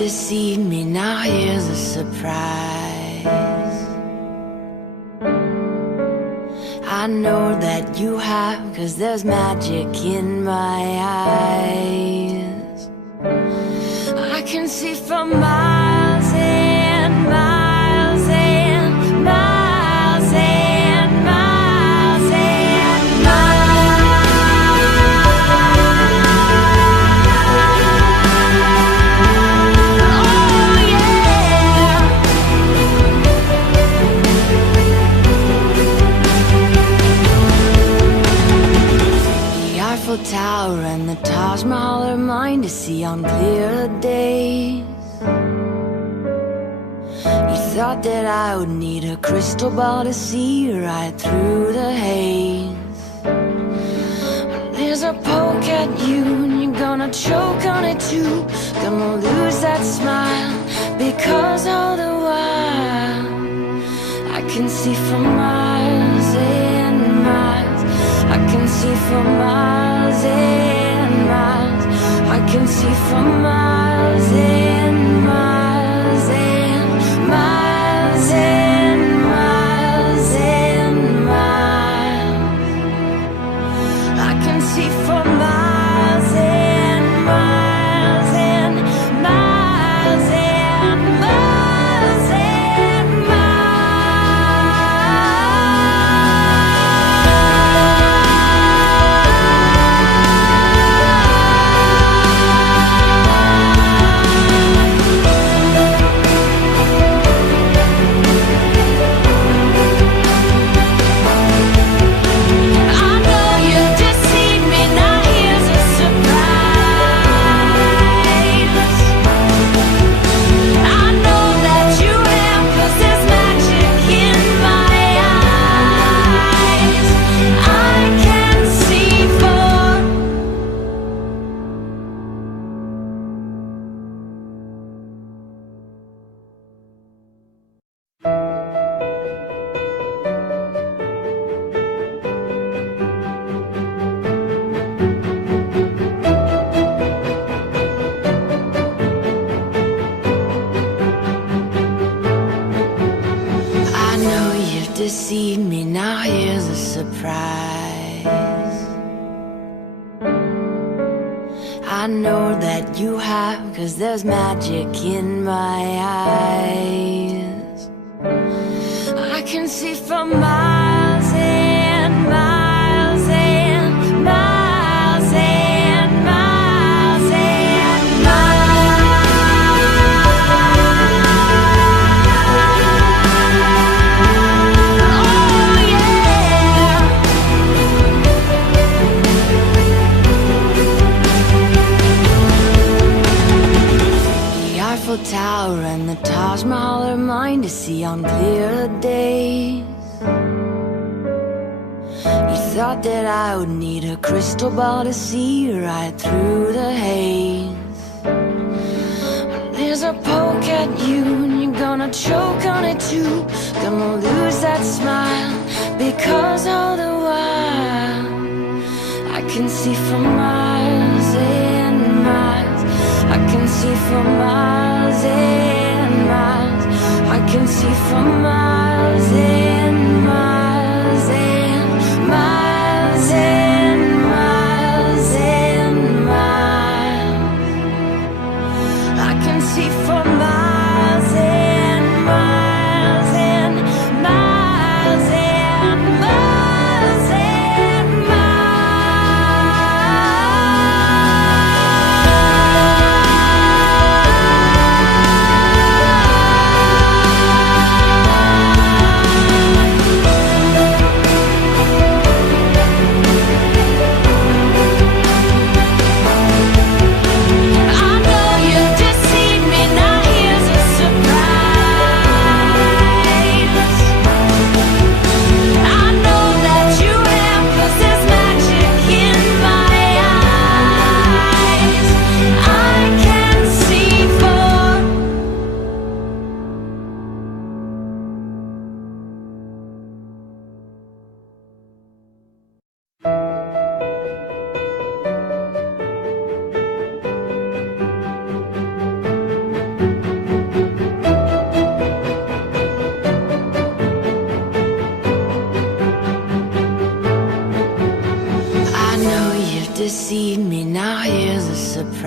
deceived me, now here's a surprise. I know that you have, 'cause there's magic in my eyes. I can see for miles and miles and miles and miles and Tower and the Taj Mahal are mine to see on clear days. You thought that I would need a crystal ball to see right through the haze. Well, there's a poke at you and you're gonna choke on it too. Gonna lose that smile because all the while I can see for miles and miles. I can see for miles and miles. I can see for miles and miles and miles and miles and miles. I can see for miles and miles and miles and miles and deceived me, now here's a surprise. I know that you have, 'cause there's magic in my eyes. I can see for miles and miles and miles and miles and Tower and the Taj Mahal are mine to see on clear days. You thought that I would need a crystal ball to see right through the haze. Well, there's a poke at you and you're gonna choke on it too. Gonna lose that smile because all the while I can see for miles and miles. I can see for miles and miles. I can see for miles and miles and miles and miles and miles. I can see for miles and miles and miles and miles and miles.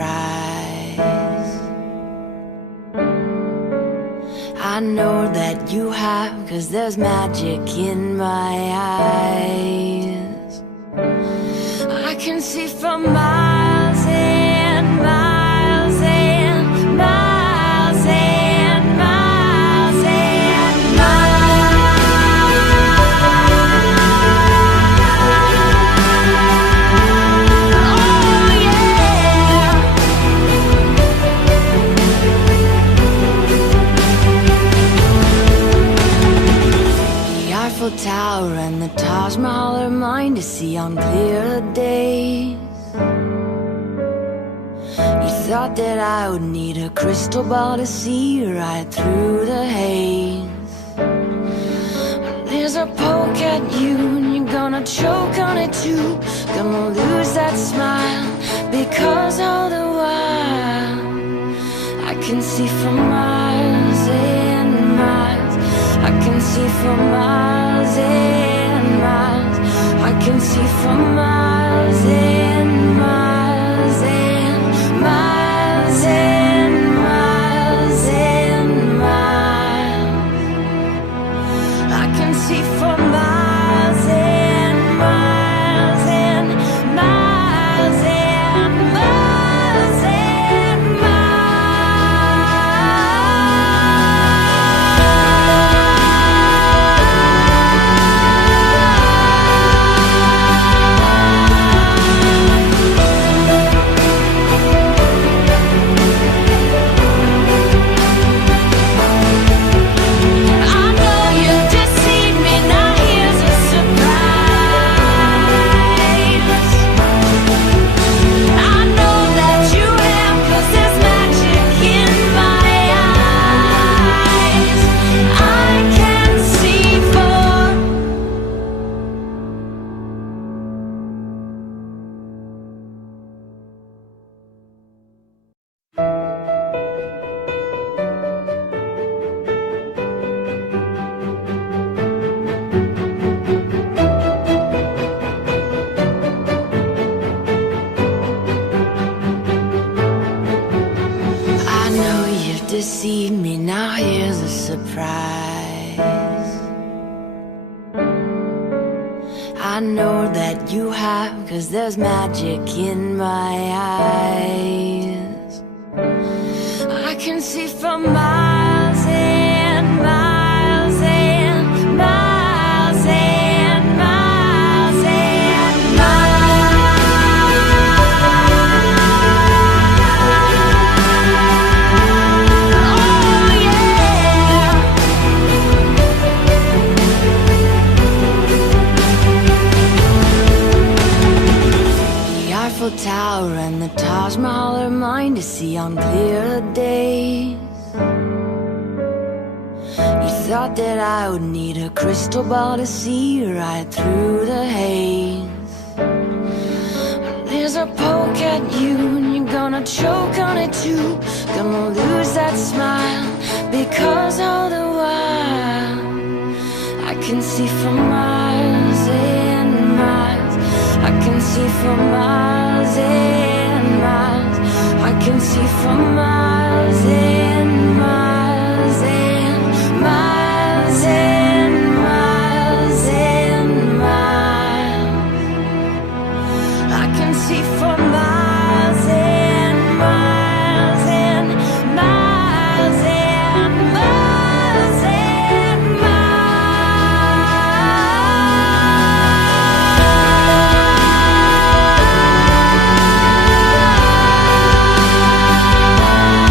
surprise. I know that you have, 'cause there's magic in my eyes. I can see for miles and miles and miles and miles and Tower and the Taj Mahal are mine to see on clear days. You thought that I would need a crystal ball to see right through the haze. Well, there's a poke at you and you're gonna choke on it too. Gonna lose that smile because all the while I can see for miles and miles. I can see for miles and miles. I can see for miles and miles and miles and miles and miles. I can see for miles and miles and miles and miles and deceived me, now here's a surprise. I know that you have, 'cause there's magic in my eyes. I can see for miles and miles and miles and miles and Tower and the Taj Mahal are mine to see on clear days. You thought that I would need a crystal ball to see right through the haze. Well, there's a poke at you and you're gonna choke on it too. Gonna lose that smile because all the while I can see for miles and miles. I can see for miles and miles. I can see for miles and miles and miles and miles and miles. I can see for miles and miles and miles and miles and miles.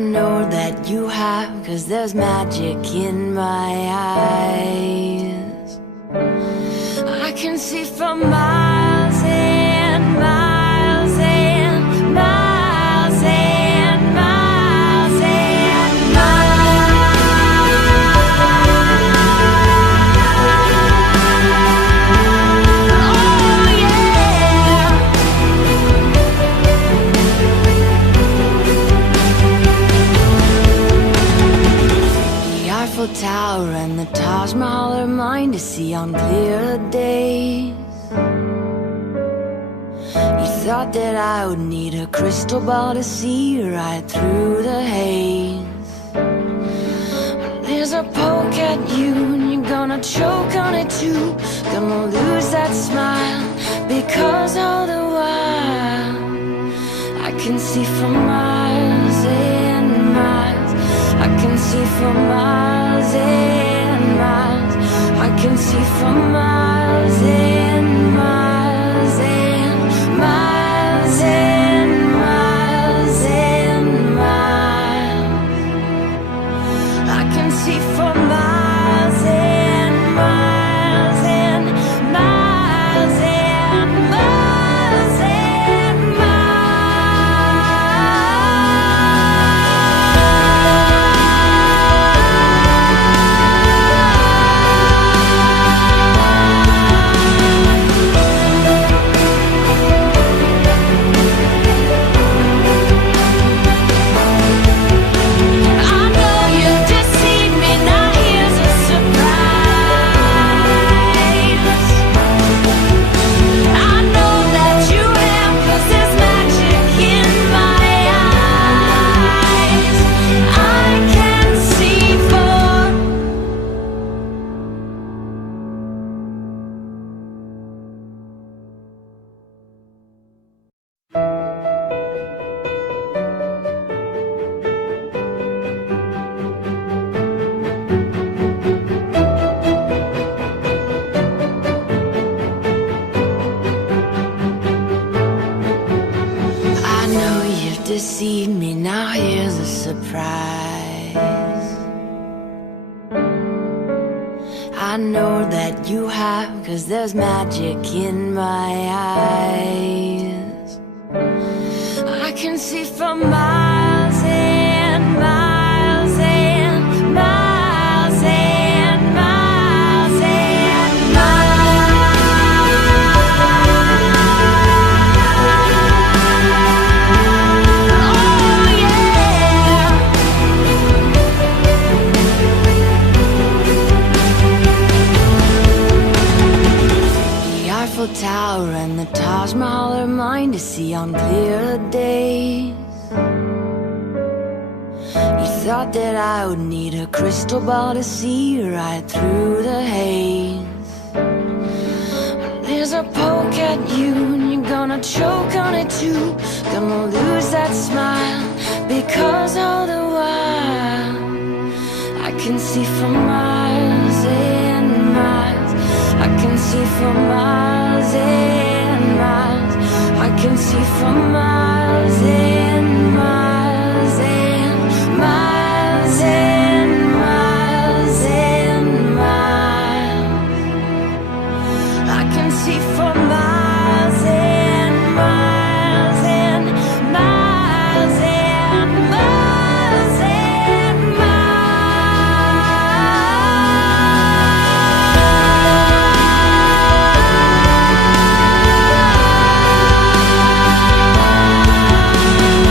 know that you have, 'cause there's magic in my eyes. I can see for miles and miles and miles and miles and Tower and the Taj Mahal are mine to see on clear days. You thought that I would need a crystal ball to see right through the haze. Well, there's a poke at you and you're gonna choke on it too. Gonna lose that smile because all the while I can see for miles and miles. I can see for miles and miles. I can see for miles and miles and miles and miles and miles. I can see for miles and miles and miles and miles and deceived me, now here's a surprise. I know that you have, 'cause there's magic in my eyes. I can see for miles and miles and miles and miles and Tower and the Taj Mahal are mine to see on clear days. You thought that I would need a crystal ball to see right through the haze. Well, there's a poke at you and you're gonna choke on it too. Gonna lose that smile because all the while I can see for miles and miles. I can see for miles and miles. I can see for miles and miles and miles and miles and miles. I can see for miles and miles and miles and miles and miles.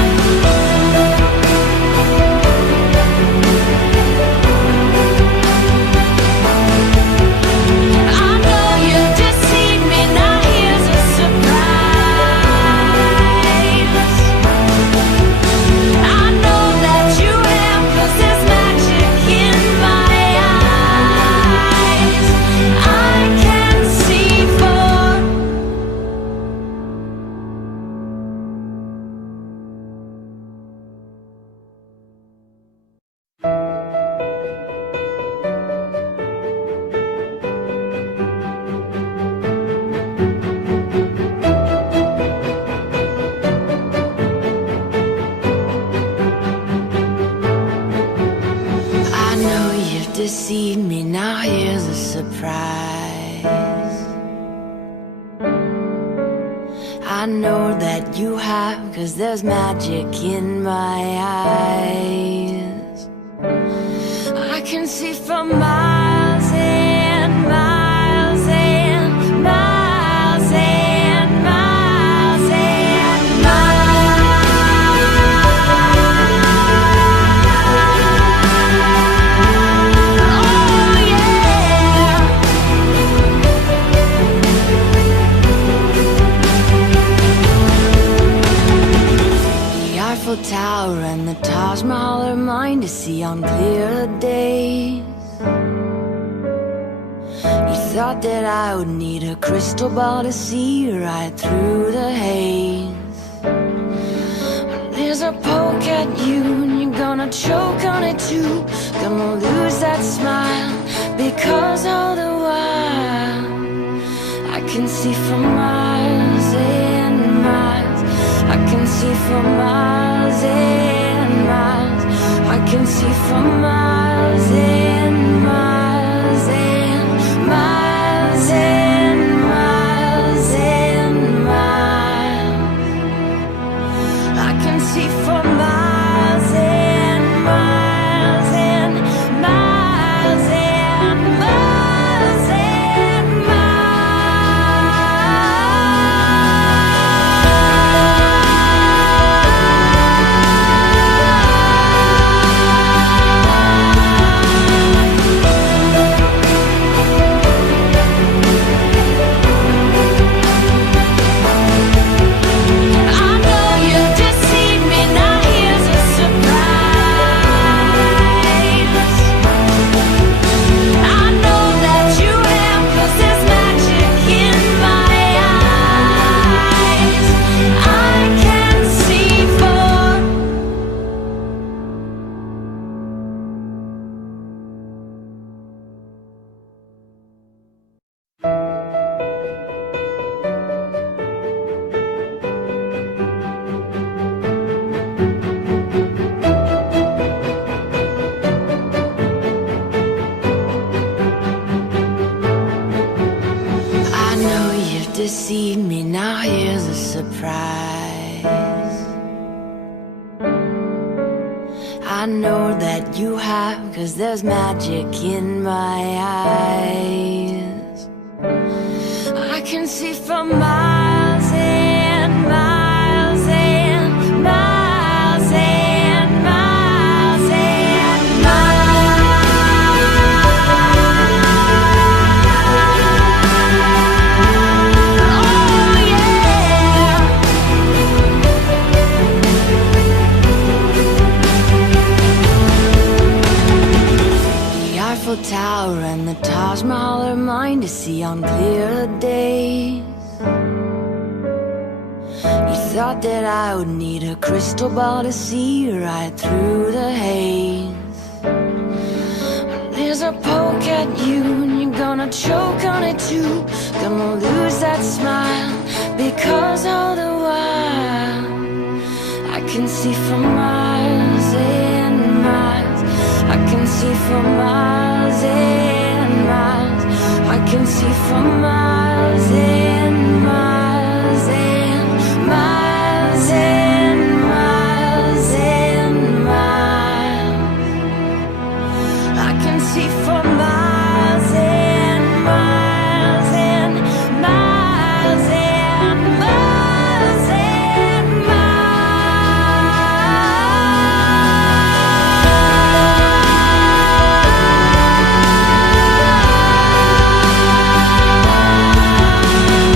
deceived me, now here's a surprise. I know that you have, 'cause there's magic in my eyes. I can see for miles and miles and miles and miles and Tower and the Taj Mahal are mine to see on clear days. You thought that I would need a crystal ball to see right through the haze. Well, there's a poke at you and you're gonna choke on it too. Gonna lose that smile because all the while I can see for miles and miles. I can see for miles and miles. I can see for miles and miles and miles and miles and miles. I can see for miles and miles and miles and miles and deceived me, now here's a surprise. I know that you have, 'cause there's magic in my eyes. I can see for miles and miles and miles and miles and Tower and the Taj Mahal are mine to see on clear days. You thought that I would need a crystal ball to see right through the haze. Well, there's a poke at you and you're gonna choke on it too. Gonna lose that smile because all the while I can see for miles and miles. I can see for miles and miles. I can see for miles and miles and miles and miles and miles. I can see for miles and miles and miles and miles and miles.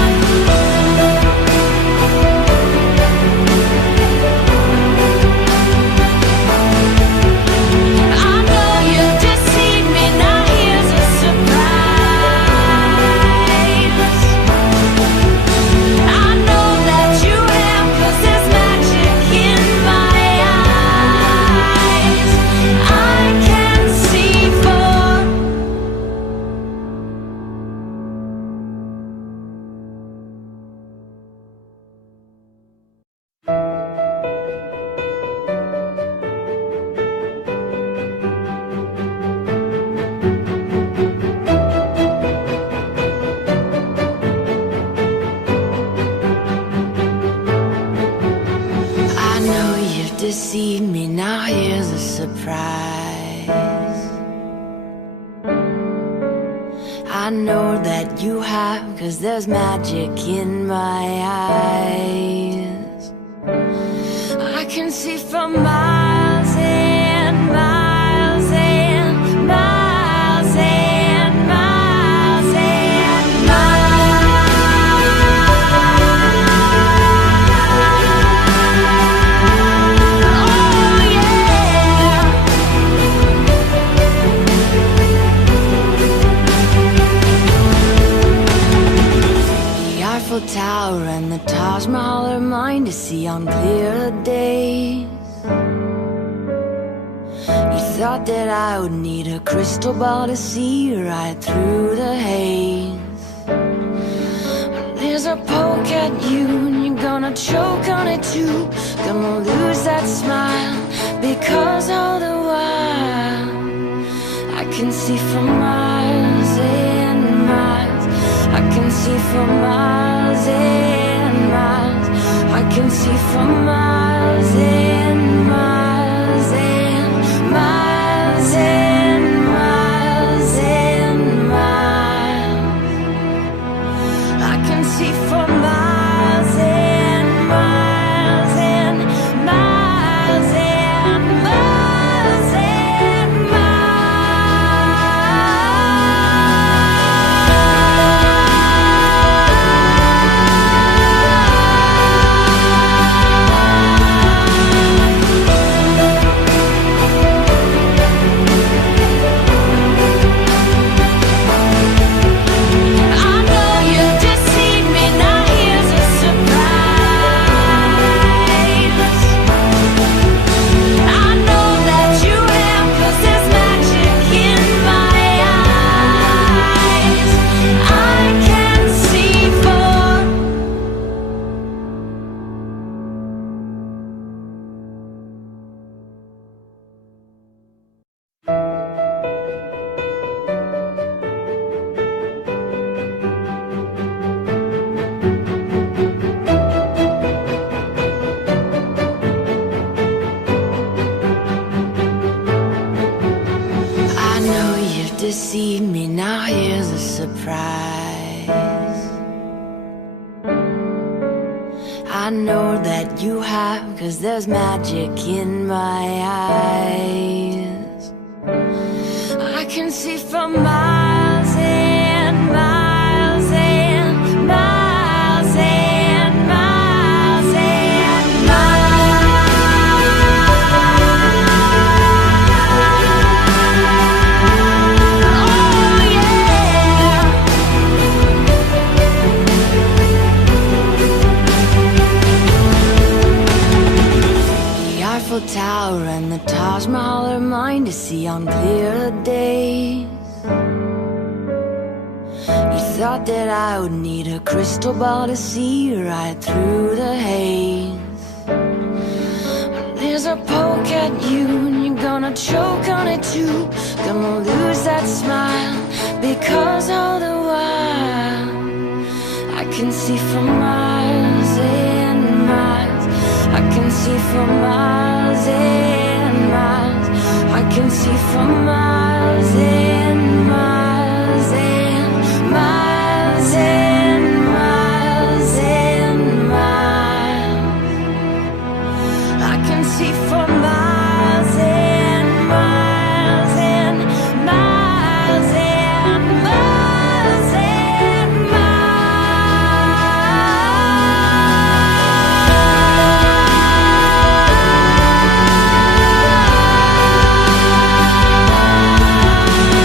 I know that you have, 'cause there's magic in my eyes. I can see for miles and miles and miles and miles and miles. Oh yeah. The Eiffel Tower and the Taj Mahal are mine to see on clear days. You thought that I would need a crystal ball to see right through the haze. But there's a poke at you and you're gonna choke on it too. Gonna lose that smile, because all the while I can see for miles and miles. I can see for miles and miles. I can see for miles and miles and miles and miles and miles. I can see for miles and miles and miles and miles and deceived me, now here's a surprise. I know that you have, 'cause there's magic in my eyes. I can see for miles and miles and miles and miles and Tower and the Taj Mahal are mine to see on clear days. You thought that I would need a crystal ball to see right through the haze. But there's a poke at you and you're gonna choke on it too. Gonna lose that smile, because all the while I can see for miles and miles. I can see for miles and miles. I can see for miles and miles and miles and miles and miles. I can see for miles and miles and miles and miles and miles.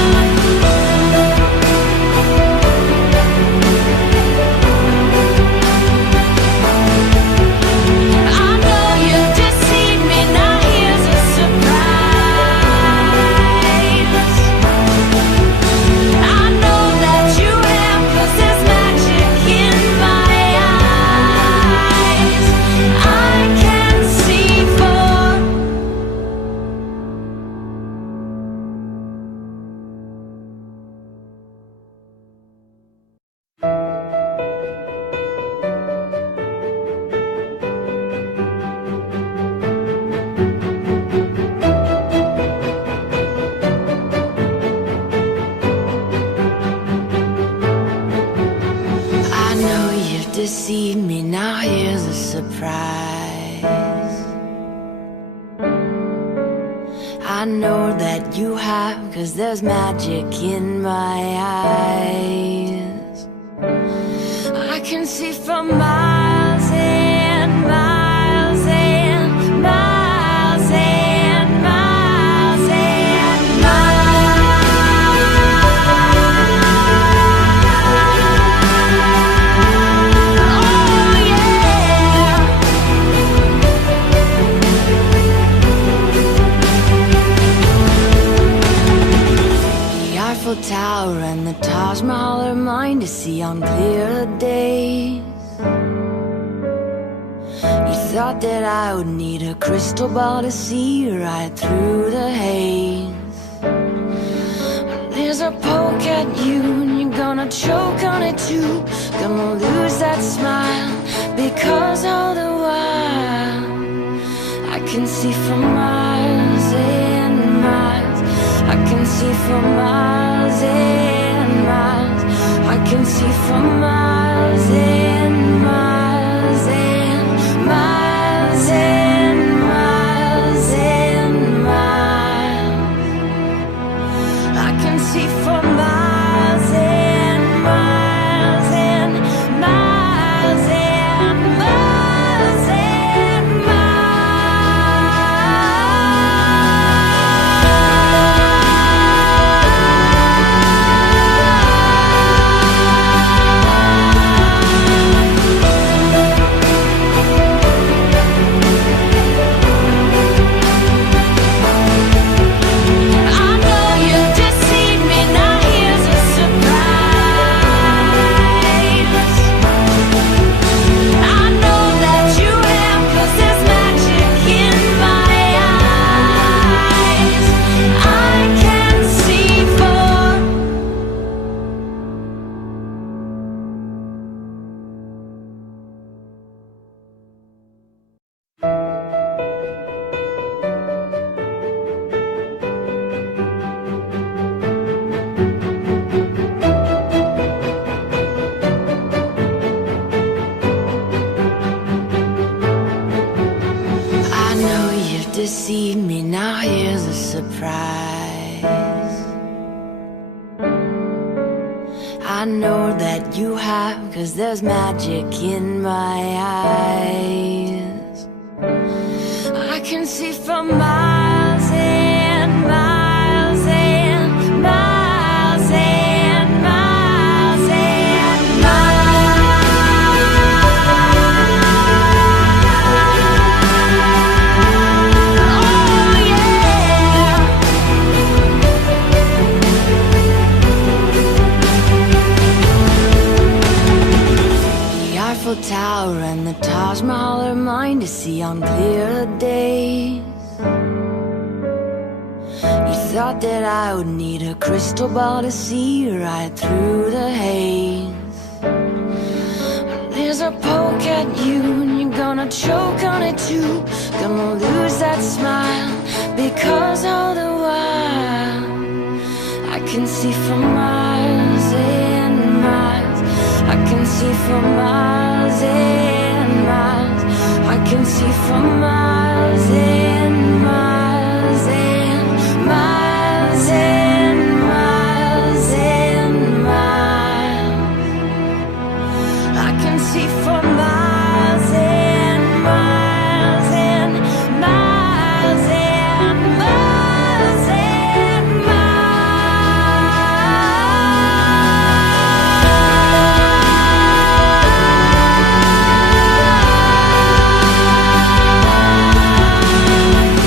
I know that you have, 'cause there's magic in my eyes. I can see for miles and miles and miles and miles and Tower and the Taj Mahal are mine to see on clear days. You thought that I would need a crystal ball to see right through the haze. Well, there's a poke at you and you're gonna choke on it too. Gonna lose that smile because all the while I can see for miles and miles. I can see for miles and miles. I can see for miles and miles and miles and miles and miles. I can see for miles and miles and miles and miles and deceived me, now here's a surprise. I know that you have, 'cause there's magic in my eyes. I can see for miles and miles and miles and miles and Tower and the Taj Mahal are mine to see on clear days. You thought that I would need a crystal ball to see right through the haze. Well, there's a poke at you and you're gonna choke on it too. Gonna lose that smile because all the while I can see for miles and miles. I can see for miles and miles. I can see for miles and miles and miles and miles and miles. I can see for miles and miles and miles and miles and miles.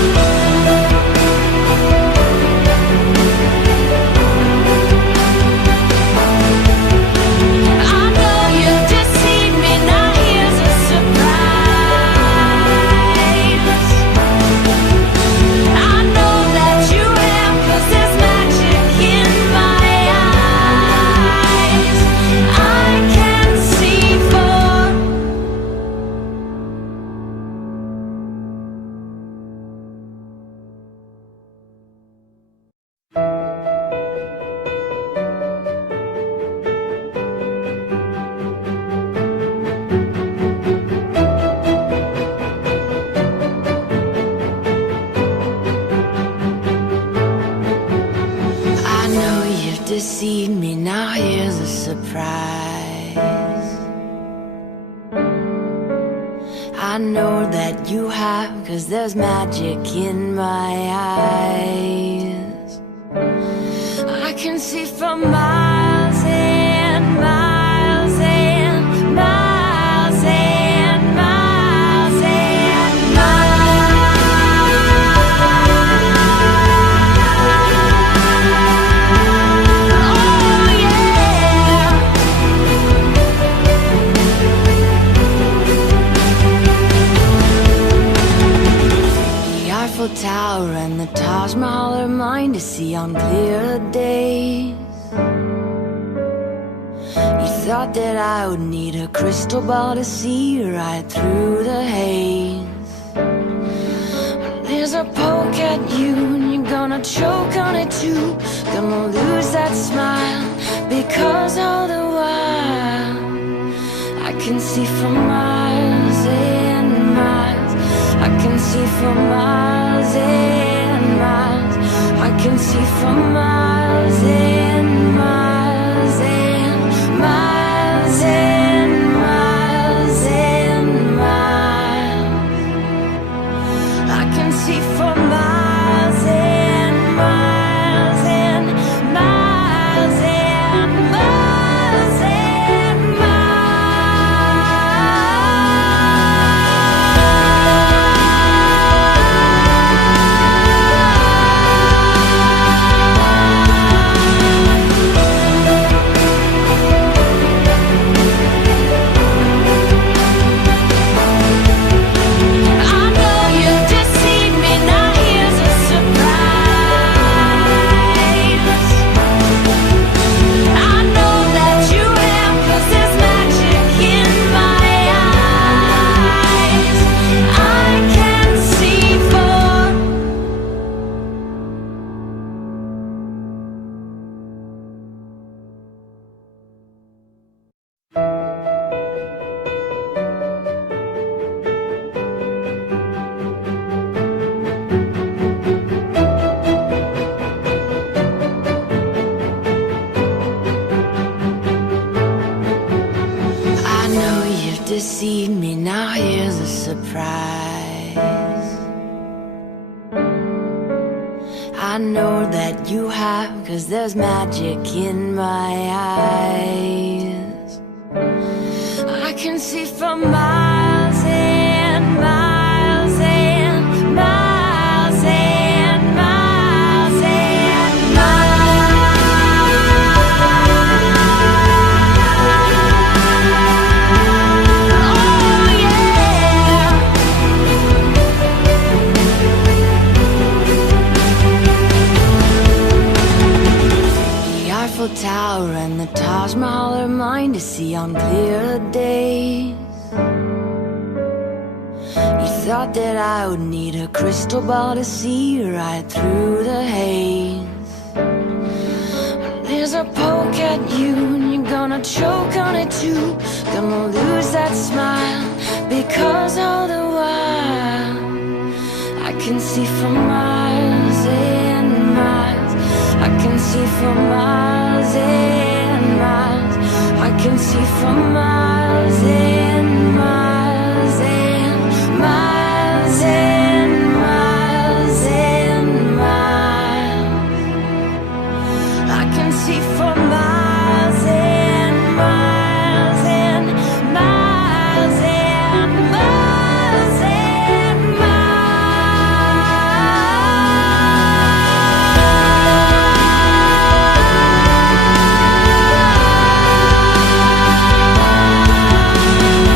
deceived me, now here's a surprise. I know that you have, 'cause there's magic in my eyes. I can see for miles and miles and miles and miles and Tower and the Taj Mahal are mine to see on clear days. You thought that I would need a crystal ball to see right through the haze. Well, there's a poke at you and you're gonna choke on it too. Gonna lose that smile because all the while I can see for miles and miles. I can see for miles and miles. I can see for miles and miles and miles and miles and miles. I can see for miles and miles and miles and miles and deceived me, now here's a surprise. I know that you have, 'cause there's magic in my eyes. I can see for miles and miles and miles and miles and Tower and the Taj Mahal are mine to see on clear days. You thought that I would need a crystal ball to see right through the haze. Well, there's a poke at you and you're gonna choke on it too. Gonna lose that smile because all the while I can see for miles and miles. I can see for miles and miles. I can see for miles and miles and miles and miles and miles. I can see for miles and miles and miles and miles and miles.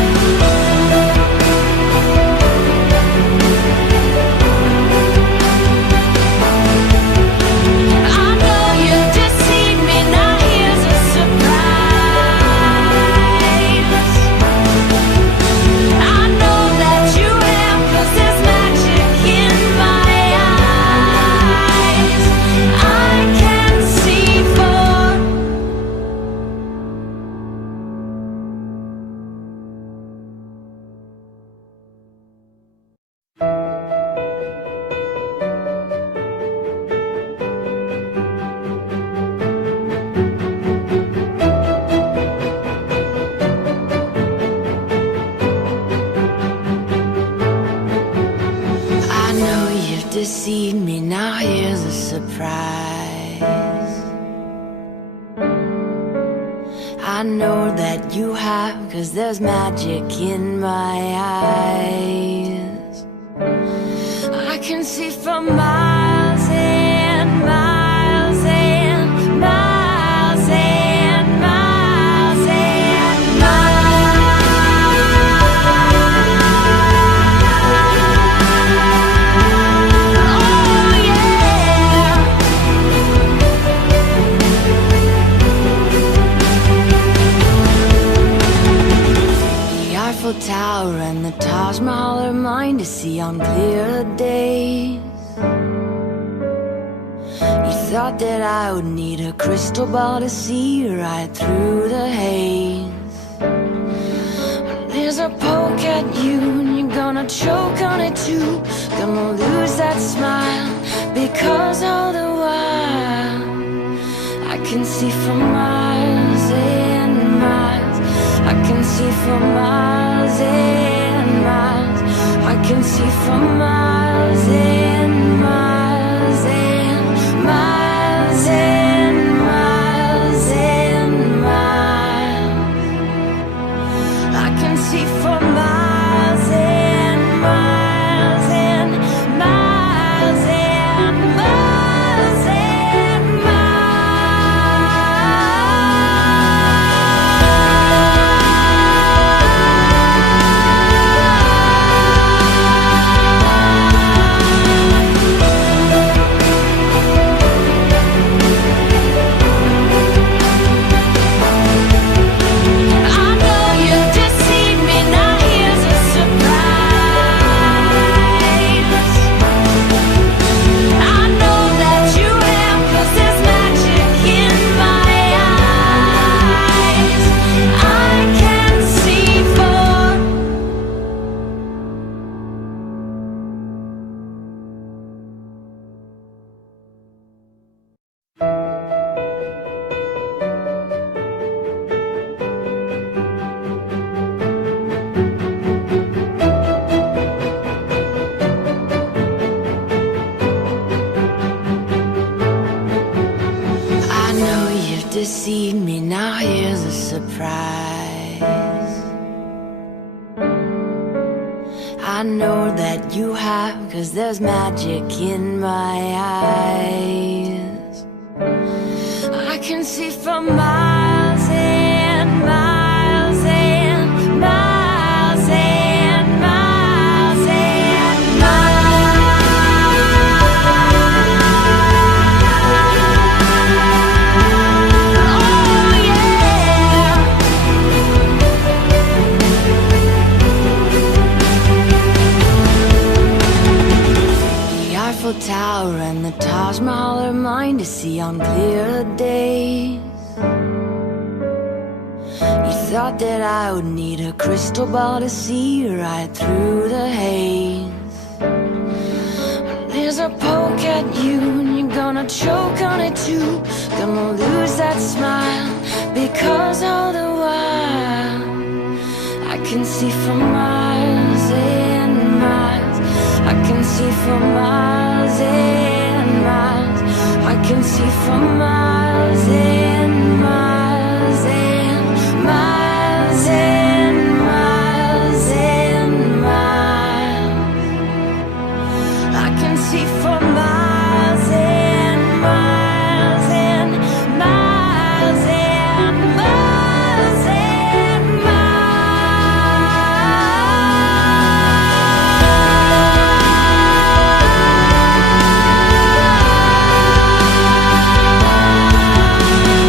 surprise. I know that you have, 'cause there's magic in my eyes. I can see for miles and miles and miles and miles and Tower and the Taj Mahal are mine to see on clear days. You thought that I would need a crystal ball to see right through the haze. Well, there's a poke at you and you're gonna choke on it too. Gonna lose that smile because all the while I can see for miles and miles. I can see for miles and miles. I can see for miles and miles and miles and miles and miles. I can see for miles and miles and miles and miles and deceived me, now here's a surprise. I know that you have, 'cause there's magic in my eyes. I can see for miles and miles and miles and miles and Tower and the Taj Mahal are mine to see on clear days. You thought that I would need a crystal ball to see right through the haze. Well, there's a poke at you and you're gonna choke on it too. Gonna lose that smile because all the while I can see for miles and miles. I can see for miles and miles. I can see for miles and miles and miles and miles and miles. I can see for miles and miles and miles and miles and miles.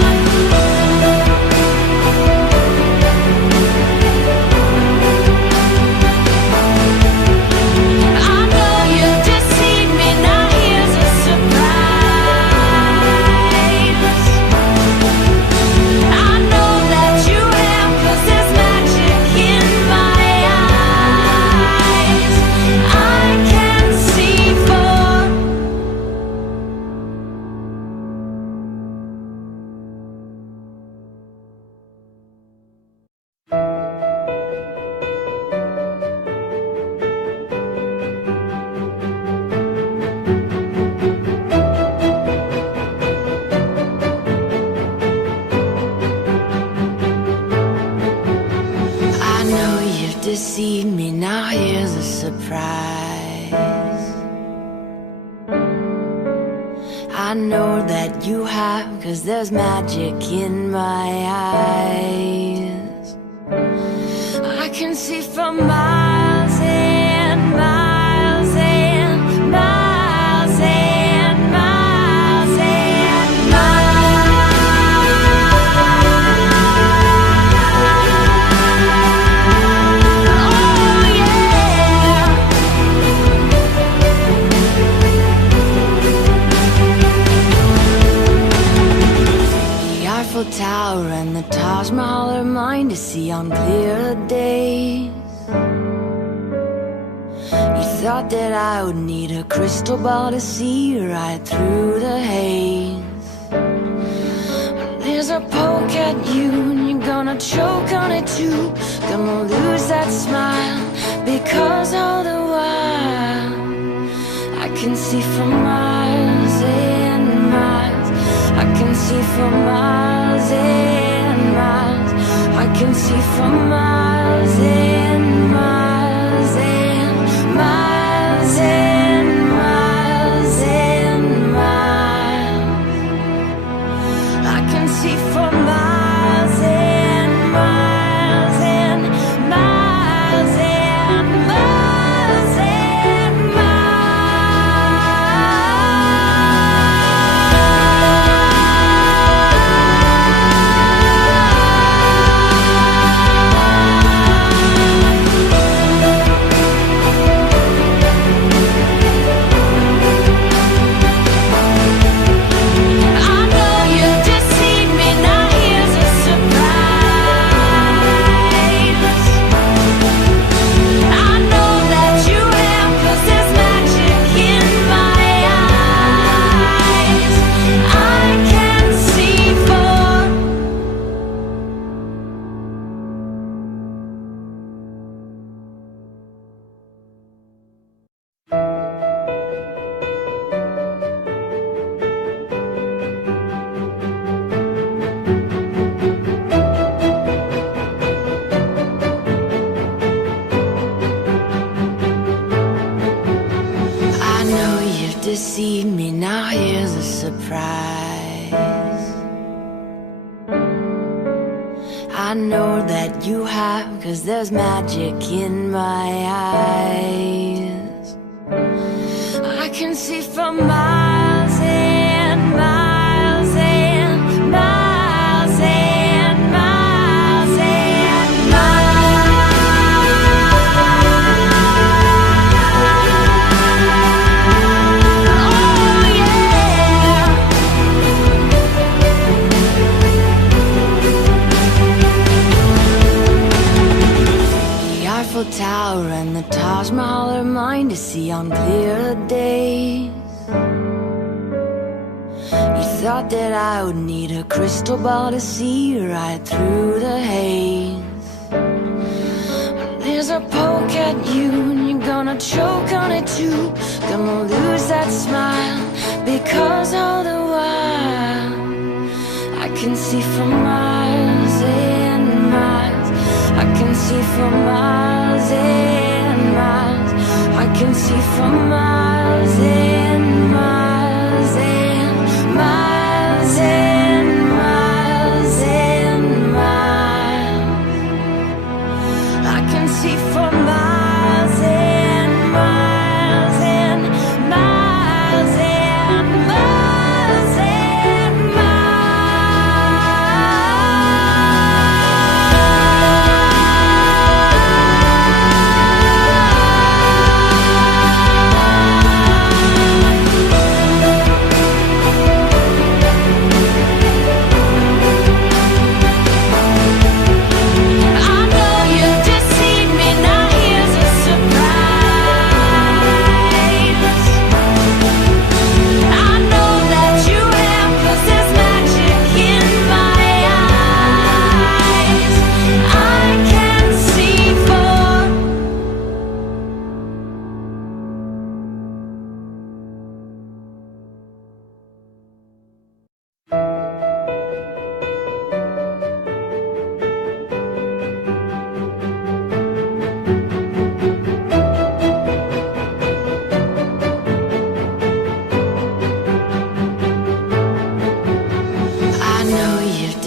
that you have, 'cause there's magic in my eyes. I can see for miles and miles and miles and miles and Tower and the Taj Mahal are mine to see on clear days. You thought that I would need a crystal ball to see right through the haze. But there's a poke at you and you're gonna choke on it too. Gonna lose that smile because all the while I can see for miles and miles. I can see for miles and miles. I can see for miles and miles and miles and miles and miles. I can see for miles and miles and miles and miles and deceived me, now here's a surprise. I know that you have, 'cause there's magic in my eyes. I can see for miles and miles and miles and miles and Tower and the Taj Mahal are mine to see on clear days. You thought that I would need a crystal ball to see right through the haze. But there's a poke at you and you're gonna choke on it too. Gonna lose that smile because all the while I can see for miles and miles. I can see for miles and miles. I can see for miles and miles and miles and miles and miles. I can see for miles and miles and miles and miles and miles.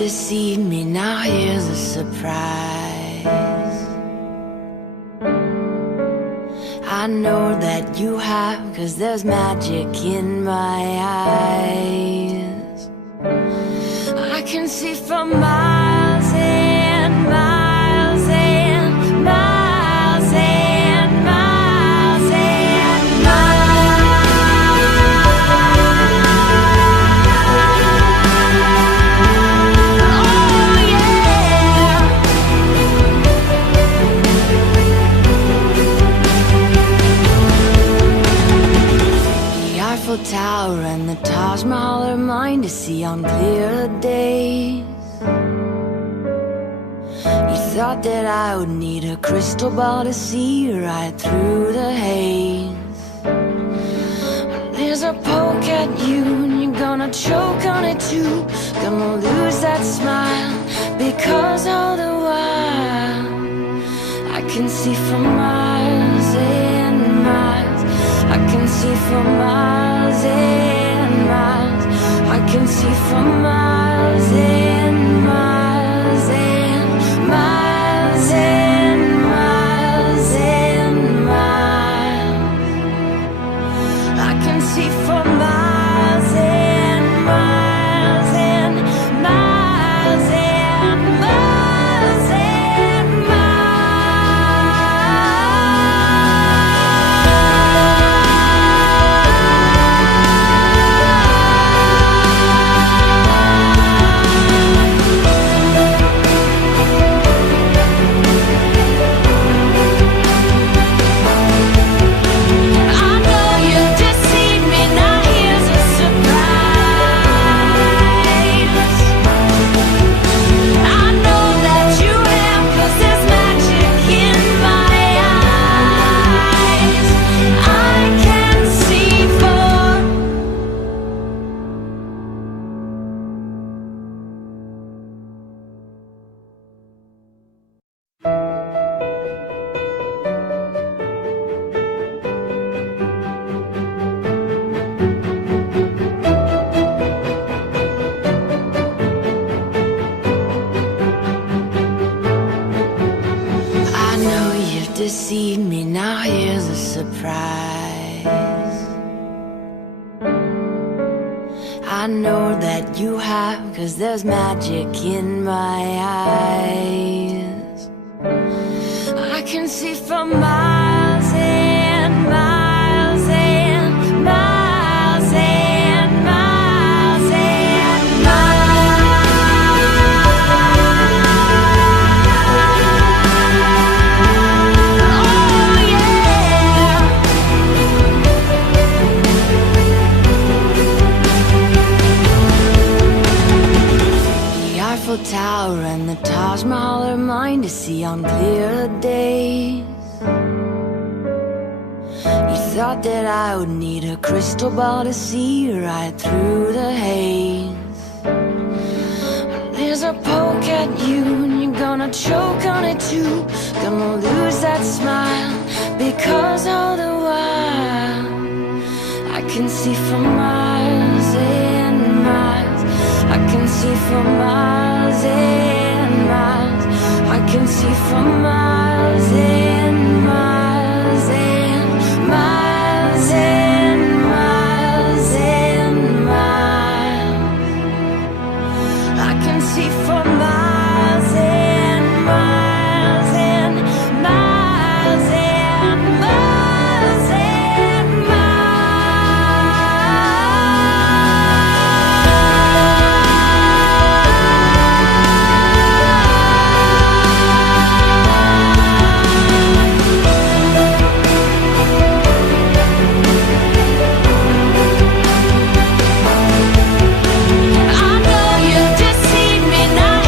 deceived me, now here's a surprise. I know that you have, 'cause there's magic in my eyes. I can see for miles and miles and miles and miles and Tower and the Taj Mahal are mine to see on clear days. You thought that I would need a crystal ball to see right through the haze. Well, there's a poke at you and you're gonna choke on it too. Gonna lose that smile because all the while I can see for miles and miles. I can see for miles and miles. I can see for miles and miles and miles and miles and miles. I can see for miles and miles and miles and miles and deceived me, now here's a surprise. I know that you have, 'cause there's magic in my eyes. I can see for miles and miles and miles and miles and Tower and the Taj Mahal are mine to see on clear days. You thought that I would need a crystal ball to see right through the haze. Well, there's a poke at you and you're gonna choke on it too. Gonna lose that smile because all the while I can see for miles and miles. I can see for miles and miles. I can see for miles and miles and miles and miles and miles. I can see for miles and miles and miles and miles and I know you deceived me, now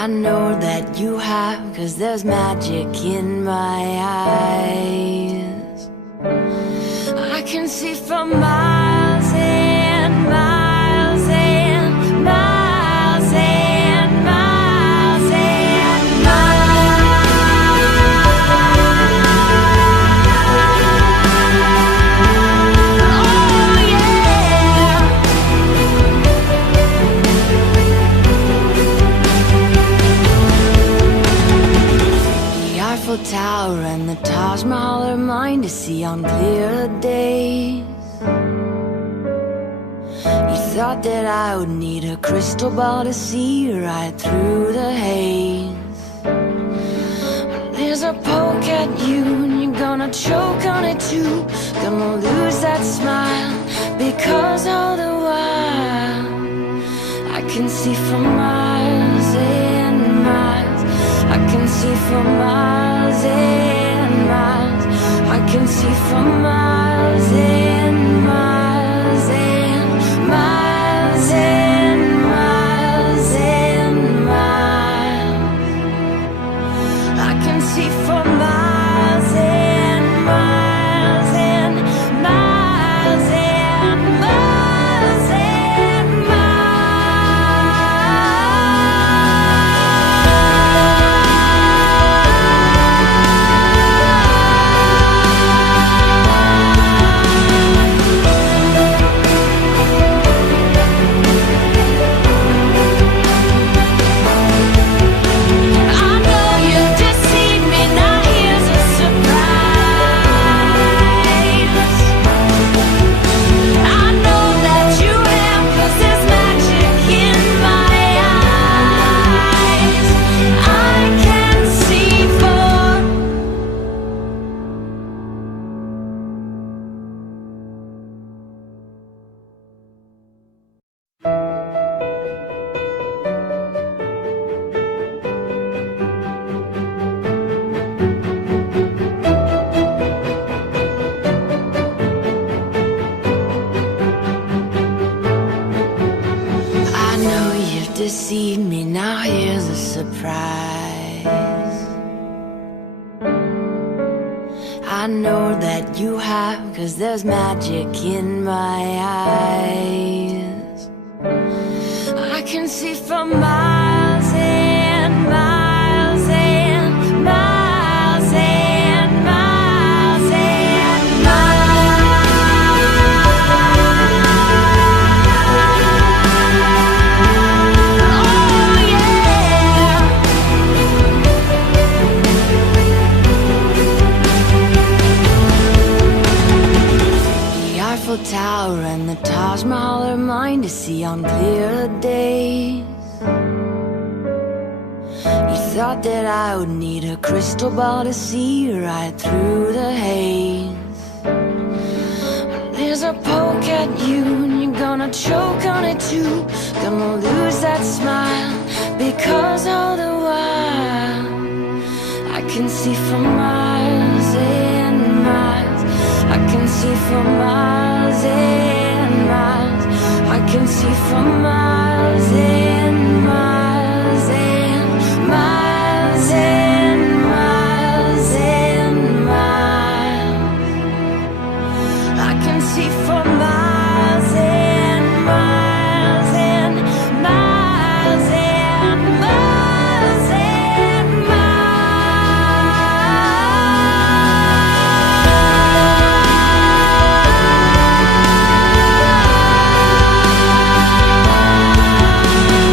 I know that you have, 'cause there's magic in my eyes. I can see for miles and miles and miles and miles and miles. Oh yeah. The Eiffel Tower and the Taj Mahal are mine to see on clear days. You thought that I would need a crystal ball to see right through the haze. Well, there's a poke at you and you're gonna choke on it too. Gonna lose that smile, because all the while I can see for miles and miles. I can see for miles and miles. I can see for miles and miles and miles and miles and miles. I can see for miles and miles and miles and miles and I know you deceived me, now here's a surprise. I know that you have, 'cause there's magic in my eyes. I can see for I know you've deceived me, now here's a surprise. I know that you have, 'cause there's magic in my eyes. I can see for miles and miles and miles and miles and miles. Oh yeah. The Eiffel Tower and the Taj Mahal are mine to see on clear days. You thought that I would need a crystal ball to see right through the haze. Well, there's a poke at you and you're gonna choke on it too. Gonna lose that smile, because all the while I can see for miles and miles. I can see for miles and miles. I can see for miles and miles and miles and miles and miles. I can see for miles and miles and miles and miles and miles.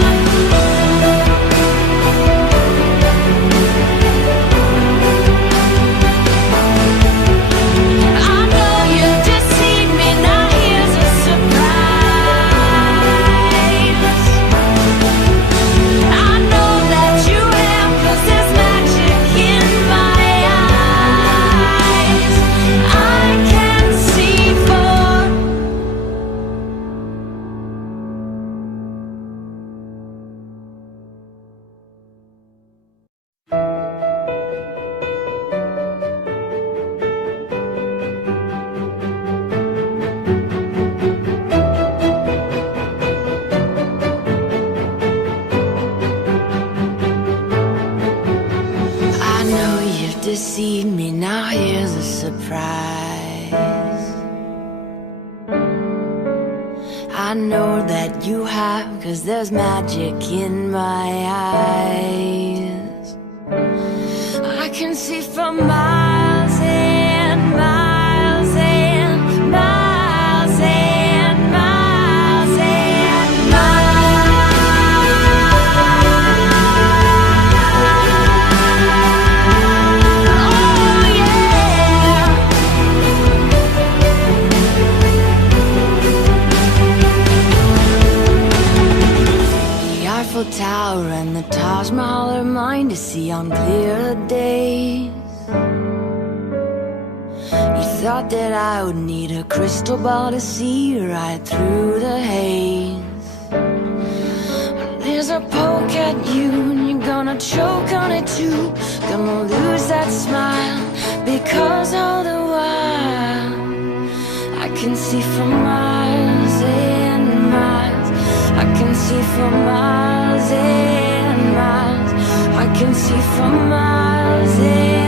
I know that you have, 'cause there's magic in my eyes. I can see for miles and miles and miles and miles and miles. Oh yeah. The Eiffel Tower and the Taj Mahal are mine to see on clear days. You thought that I would need a crystal ball to see right through the haze. Well, there's a poke at you and you're gonna choke on it too. Gonna lose that smile, because all the while I can see for miles and miles. I can see for miles and miles. I can see for miles and